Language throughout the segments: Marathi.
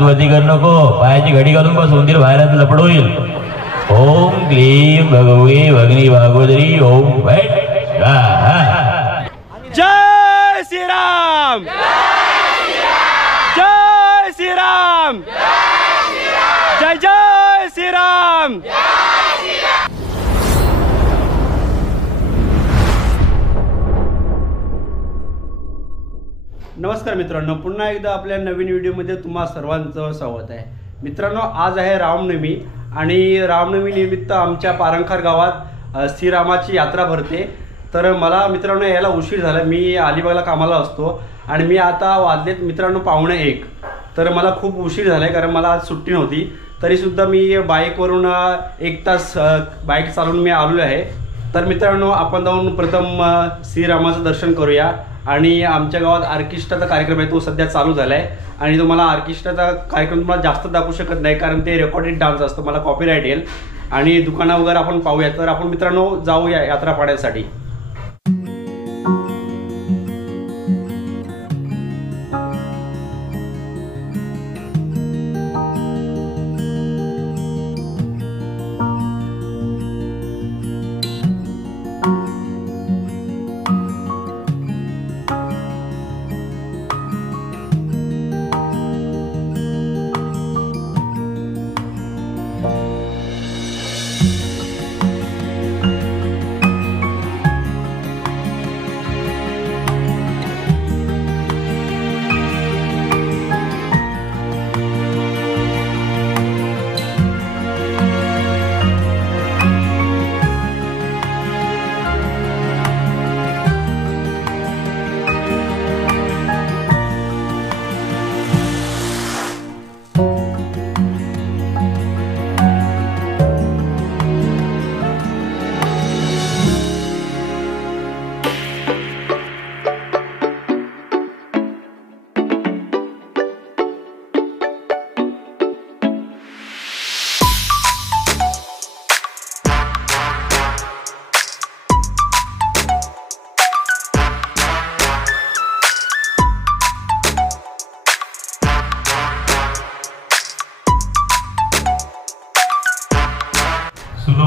हातवरती कर नको, पायाची घडी घालून बस, उंदीर बाहेर लपड होईल. ओम क्लीम भगवे भगनी भागवदरी ओम बैठ. जय श्रीराम, जय श्रीराम, जय जय श्रीराम. नमस्कार मित्रांनो, पुन्हा एकदा आपल्या नवीन व्हिडिओमध्ये तुम्हा सर्वांचं स्वागत आहे. मित्रांनो, आज आहे रामनवमी आणि रामनवमी निमित्त आमच्या पारंखार गावात श्रीरामाची यात्रा भरते. तर मला मित्रांनो यायला उशीर झाला. मी अलिबागला कामाला असतो आणि मी आता वाजलेत मित्रांनो 1:45. तर मला खूप उशीर झाला आहे कारण मला आज सुट्टी नव्हती. तरीसुद्धा मी बाईकवरून 1 तास बाईक चालवून मी आलो आहे. तर मित्रांनो, आपण जाऊन प्रथम श्रीरामाचं दर्शन करूया. आणि आमच्या गावात ऑर्केस्ट्राचा कार्यक्रम आहे, तो सध्या चालू झाला आहे. आणि तुम्हाला ऑर्केस्ट्राचा कार्यक्रम तुम्हाला जास्त दाखवू शकत नाही कारण ते रेकॉर्डेड डान्स असतो, मला कॉपीराईट येईल. आणि दुकानं वगैरे आपण पाहूया. तर आपण मित्रांनो जाऊया यात्रा पाहण्यासाठी.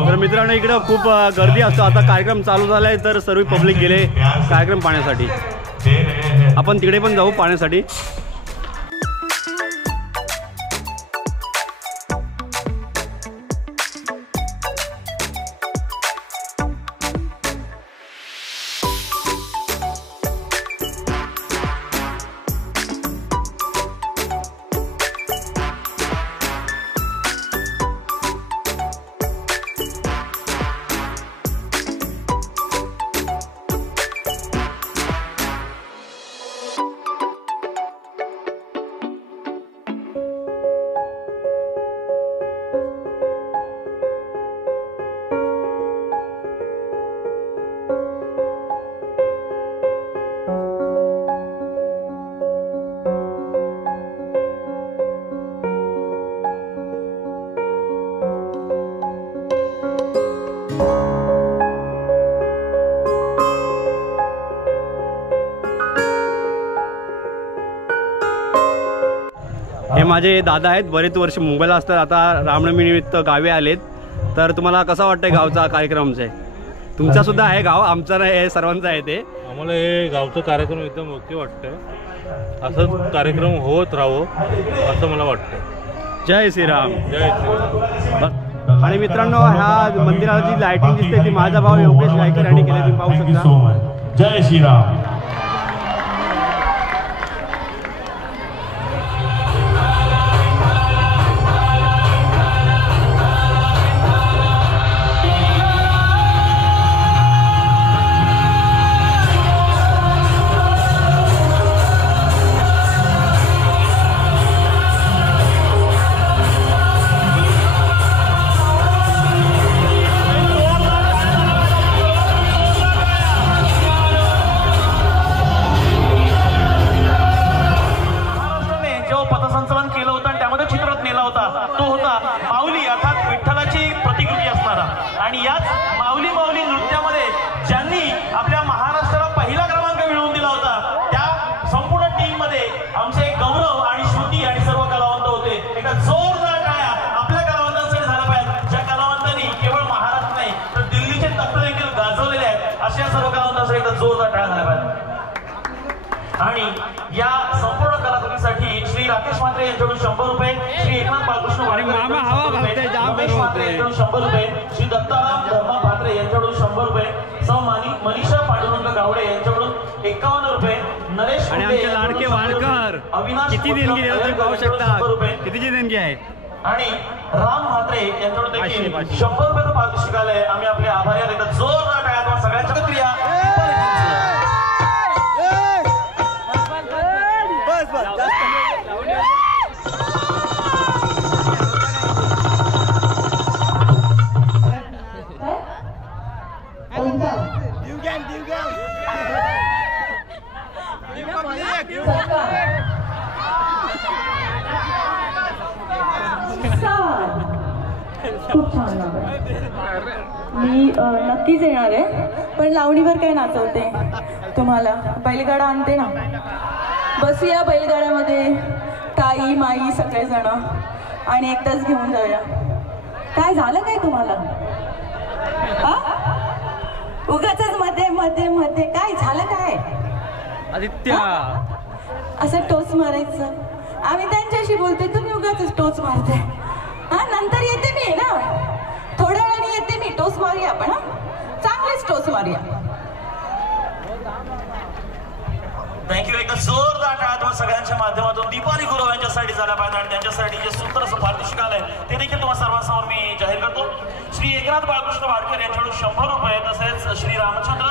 तर मित्रांनो, इकडे खूप गर्दी असतो. आता कार्यक्रम चालू झाला आहे तर सर्व पब्लिक गेले कार्यक्रम पाहण्यासाठी. आपण तिकडे पण जाऊ पाहण्यासाठी. हे माझे दादा आहेत, बरेच वर्ष मुंबईला असतात, आता रामनवमी निमित्त गावी आलेत. तर तुम्हाला कसं वाटतंय गावचा कार्यक्रमचं? तुमचा सुद्धा आहे गाव, आमचा नाही, हे सर्वांचं आहे. ते आम्हाला हे गावचं कार्यक्रम एकदम ओके वाटतंय. असंच कार्यक्रम होत राहावं असं मला वाटतं. जय श्रीराम, जय श्रीराम. आणि मित्रांनो, ह्या मंदिराला जी लाइटिंग दिसते ती माझा भाऊ योगेश गायकर यांनी केली, तुम्ही पाहू शकता. जय श्रीराम. सर्वांसाठी एकदा जोरदार टाळ्या झाल्या पाहिजे. आणि या संपूर्ण कलाकृतीसाठी श्री राकेश म्हात्रे यांच्याकडून 100 रुपये, श्री एकनाथ बाळकृष्ण वाडेकर यांच्याकडून 100 रुपये, रमेश म्हात्रे यांच्याकडून 100 रुपये, श्री दत्ताराम धर्मा म्हात्रे यांच्याकडून 100 रुपये, मनीषा पांडुरंग गावडे यांच्याकडून 51 रुपये, नरेश आणि आमचे लाडके वाडकर किती देणगी द्याल तुम्ही पाहू शकता, कितीची देणगी आहे. आणि राम म्हात्रे यांच्याकडून देखील 100 रुपयाचं पारितोषिक आलंय. आम्ही आपले आभारी आहोत. एकदा जोरदार टाळ्या सगळ्यांच्या क्रिया. खूप छान नाव आहे. मी नक्कीच येणार आहे, पण लावणीवर काय नाचवते तुम्हाला. बैलगाडा आणते ना, बसूया बैलगाड्यामध्ये ताई माई सगळेजण आणि एकटाच घेऊन जाऊया. काय झालं काय तुम्हाला? उगाचच मध्ये मध्ये मध्ये काय झालं काय? आदित्य असं टोच मारायचं. आम्ही त्यांच्याशी बोलतोय, तुम्ही उगाचच टोच मारते. हा, नंतर येते मी ना, थोड्या वेळाने येते मी. टोच मारूया आपण, हा चांगलेच टोच मारूया. थँक्यू. एक जोरदार टाळ्या तुम्हाला सगळ्यांच्या माध्यमातून दीपाली गुरव यांच्यासाठी झाल्या पाहिजे आणि त्यांच्यासाठी जे सुंदर असं पारितोषिक आलंय ते देखील तुम्हाला सर्वांसमोर मी जाहीर करतो. श्री एकनाथ बाळकृष्ण वाडकर यांच्याकडून 100 रुपये, तसेच श्री रामचंद्र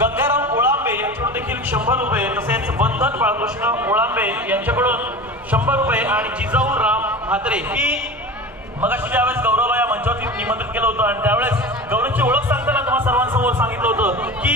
गंगाराम ओळांबे यांच्याकडून देखील 100 रुपये, तसेच बंधन बाळकृष्ण ओळांबे यांच्याकडून 100 रुपये आणि जिजाऊ राम म्हात्रे ही मगाशी ज्यावेळेस गौरवला या मंचावरती निमंत्रित केलं होतं आणि त्यावेळेस गौरवची ओळख सांगताना तुम्हाला सर्वांसमोर सांगितलं होतं की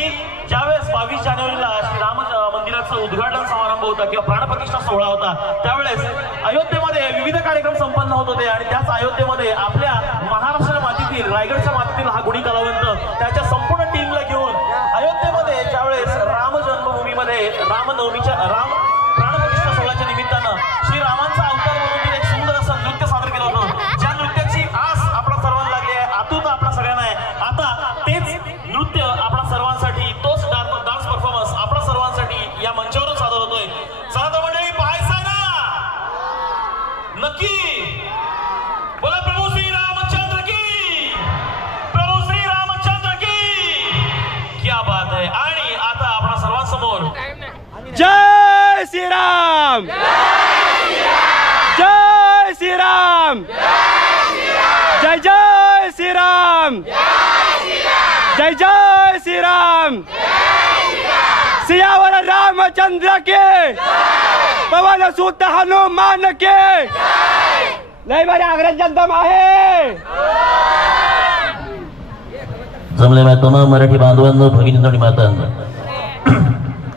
ज्यावेळेस 22 जानेवारीला श्रीराम मंदिराचं उद्घाटन समारंभ होता किंवा प्राणप्रतिष्ठा सोहळा होता, त्यावेळेस अयोध्येमध्ये विविध कार्यक्रम संपन्न होत होते आणि त्याच अयोध्येमध्ये आपल्या महाराष्ट्र मातीतील, रायगडच्या मातीतील हा गुणी कलावंत त्याच्या संपूर्ण टीमला घेऊन अयोध्येमध्ये ज्यावेळेस राम जन्मभूमीमध्ये रामनवमीच्या प्राणप्रतिष्ठा सोहळ्याच्या निमित्तानं श्रीरामांचा अवतार म्हणून एक सुंदर असं नृत्य सादर केलं होतं. ज्या नृत्याची आस आपल्या सर्वांना लागली आहे, आतुरता आपल्या सगळ्यांना आहे. आता तेच नृत्य आपल्या सर्वांसाठी, तोच डान्स परफॉर्मन्स आपल्या सर्वांसाठी या मंचावरून सादर होतोय. चला तर मंडळी, पाहायचं ना नक्की. बोला प्रभू श्री रामचंद्र की, प्रभू श्री रामचंद्र की. क्या बात आहे. आणि आता आपल्या सर्वांसमोर जय श्रीराम, जय श्रीराम, जय जय श्रीराम, जय जय श्रीराम, सियावर रामचंद्र के, पवन सुत हनुमान के. लय बरे अग्रजन दम आहे. जमले माझ्या तमाम मराठी बांधवांनो, भगिनींनो आणि मातांनो,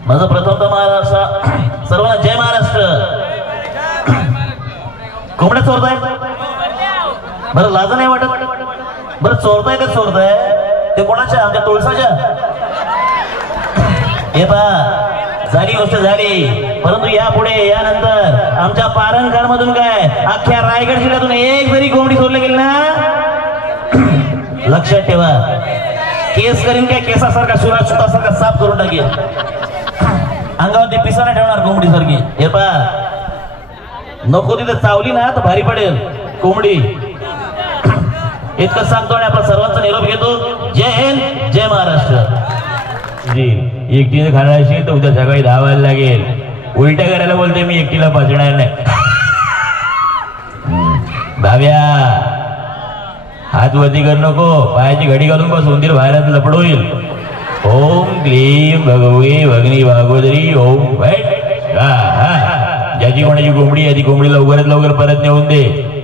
माझं प्रथमतः महाराष्ट्र सर्वांना जय महाराष्ट्र. कोंबड्या चोरताय बरं, लाज नाही वाटत? बरं चोरताय ते चोरताय ते कोणाच्या? आमच्या तुळसाच्या. हे पहा, झाली गोष्ट झाली, परंतु यापुढे यानंतर आमच्या पारणकारमधून काय अख्ख्या रायगड जिल्ह्यातून एक जरी कोंबडी चोरली गेली ना, लक्षात ठेवा, केस करीन काय केसासारखा सुरासारखा साफ करून टाकेल. अंगावरती पिसाना ठेवणार कोंबडी सारखी. हे पहा, नको तिथे चावली ना तर भारी पडेल कोंबडी. इतकं सांगतो आणि आपला सर्वांचा निरोप घेतो. जय हिंद, जय महाराष्ट्र. जी एकटीने खाणार असेल तर उद्या सकाळी 10 वाजता लागेल. उलट्या करायला बोलते मी, एकटीला पाचणार नाही. भाव्या, हात वरती कर नको, पायाची घडी घालून बस, उंदीर बाहेर लपड होईल. ओम क्लीम भगवे भगनी भागोदरी ओम. ज्याची कोणाची कोंबडी आहे ती कोंबडी लवकरात लवकर परत नेऊन दे,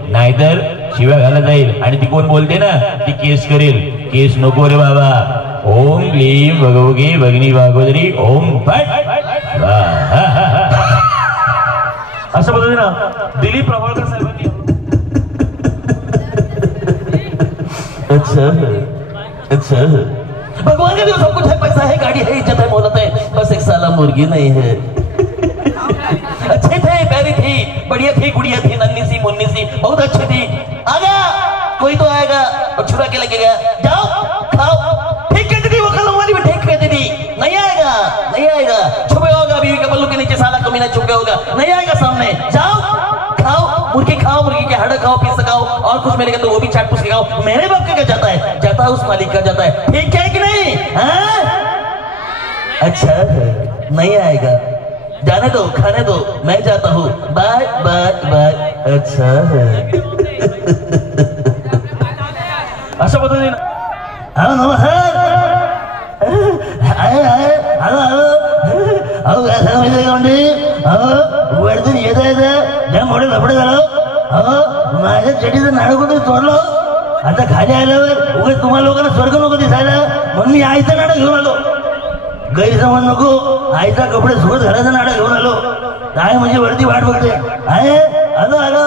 नाहीतर शिव्या घालत जाईल. आणि ती कोण बोलते ना ती केस करेल. केस नको रे बाबा. ओम क्लीम भगवगे भगनी भागोदरी ओम. अशा पद्धतीनं दिलीप प्रभावळकर साहेबांनी. अच्छा अच्छा, भगवान के लिए सब कुछ है, पैसा है, गाड़ी है, इज्जत है, मोहलत है, बस एक साला मुर्गी नहीं है. अच्छे थे, प्यारी थी, बढ़िया थी, गुड़िया थी, नन्ही सी मुन्नी सी, बहुत अच्छी थी. आ गया कोई तो आएगा और छुरा के लगेगा. जाओ खाओ. ठीक कहती थी वो, कल वाली भी ठीक कहती थी. सामने, जाओ खाओ, मुर्गी खाओ, मुर्गी के हड्डी खाओ, पीस खाओ, और कुछ मिलेगा तो वो भी चाट पूछ के खाओ। मेरे बाप का क्या जाता है? जाता है उस मालिक का जाता है। ठीक है कि नहीं? हाँ? अच्छा नहीं आएगा, जाने दो, खाने दो, मैं जाता हूँ, बाय बाय बाय। अच्छा अशा पद्धतीने हाँ नमस्कार, अहो काय माहिती का म्हणजे अहो वरतून येता येतं ज्या मोठे लपडे झालं, अहो माझ्या चेटीचं नाडं कुठे चोरलं, आता खाली आल्यावर उगाच तुम्हाला लोकांना स्वर्ग नको दिसायला म्हणून मी आईचं नाडं घेऊन आलो. गैरसमज नको, आईचा कपडे सुकत घालायचं नाडं घेऊन आलो. काय म्हणजे वरती वाट बघते आहे. आलो आलो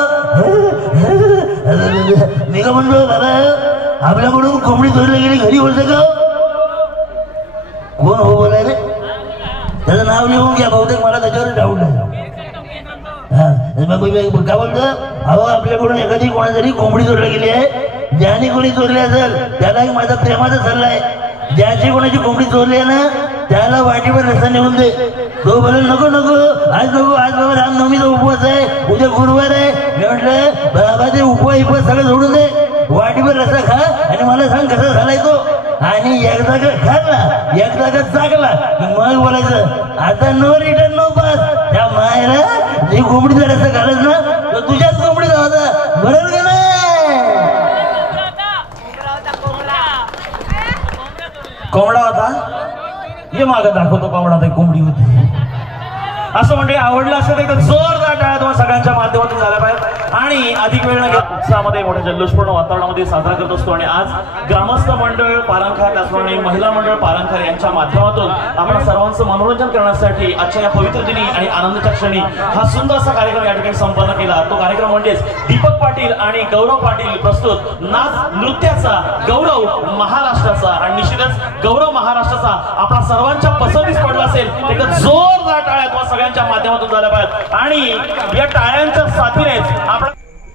मी का म्हणतो बाबा आपल्याकडून कोंबडी चोरली गेली घरी बोलते का? कोण हो बोलाय रे? त्याचं नाव लिहून घ्या, बहुतेक मला त्याच्यावर डाऊट आहे. काय बोलतं? अहो आपल्याकडून एखादी कोणातरी कोंबडी चोरली गेली आहे, ज्याने कोणी चोरली असेल त्याला एक माझा प्रेमाचा सल्ला आहे, ज्याची कोणाची कोंबडी चोरली आहे ना त्याला वाटीवर रस्ता नेऊन दे. तो बोले नको नको, आज नको, आज बाबा रामनवमीचा उपवास आहे, उद्या गुरुवार आहे. मी म्हटलं बाबा ते उपवास सगळं सोडून दे, वाटीवर रस्ता खा आणि मला सांग कसा झालाय तो. आणि एकदा का खाल्ला, एकदा का चाकला मग बोलायचं आता नो रिटर्न नो पास. त्या मायला जी कोंबडीचा रस्ता घालत ना तो तुझ्याच कोंबडीचा होता, बरोबर का नाही? कोंबडा होता, हे मागं दाखवतो कोंबडा ते कोंबडी होती. असं म्हणजे आवडलं असेल तर जोरदार टाळ्या तुम्हाला सगळ्यांच्या माध्यमातून झाल्या पाहिजेत. आणि अधिक वेळ न घेता उत्साहामध्ये मोठ्या जल्लोषपूर्ण वातावरणामध्ये साजरा करत असतो. आणि आज ग्रामस्थ मंडळ पारंखार, त्याचप्रमाणे महिला मंडळ पारंखार यांच्या माध्यमातून आपण सर्वांचं मनोरंजन करण्यासाठी आजच्या या पवित्र दिनी आणि आनंदाच्या क्षणी हा सुंदर असा कार्यक्रम या ठिकाणी संपन्न केला. तो कार्यक्रम म्हणजेच दीपक पाटील आणि गौरव पाटील प्रस्तुत नाच नृत्याचा गौरव महाराष्ट्राचा. आणि निश्चितच गौरव महाराष्ट्राचा आपला सर्वांच्या पसंतीस पडला असेल तर जोरदार टाळ्या तुम्हाला सगळ्यांच्या माध्यमातून झाल्या पाहिजेत. आणि या टाळ्यांच्या साथीनेच आपण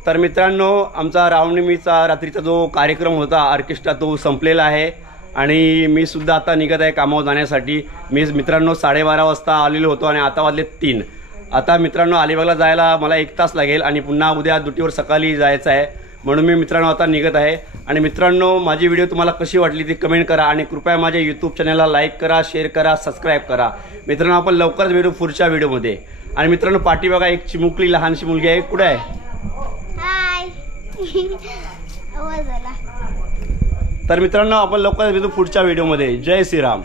तर मित्रांनो, आमचा रामनवमीचा रात्रीचा जो कार्यक्रम होता ऑर्केस्ट्रा तो संपलेला आहे. आणि मी सुद्धा आता निघत आहे कामावर जाण्यासाठी. मी मित्रांनो 12:30 वाजता आलेलो होतो आणि आता वाजले 3. आता मित्रांनो अलिबागला जायला मला 1 तास लागेल आणि पुन्हा उद्या ड्युटीवर सकाळी जायचं आहे, म्हणून मी मित्रांनो आता निघत आहे. आणि मित्रांनो माझी व्हिडिओ तुम्हाला कशी वाटली ती कमेंट करा आणि कृपया माझ्या यूट्यूब चॅनलला लाईक करा, शेअर करा, सबस्क्राईब करा. मित्रांनो आपण लवकरच भेटू पुढच्या व्हिडिओमध्ये. आणि मित्रांनो पाठी बघा, एक चिमुकली लहानशी मुलगी आहे. कुठे आहे? तर मित्रांनो आपण लवकरच भेटू पुढच्या व्हिडिओमध्ये. जय श्रीराम.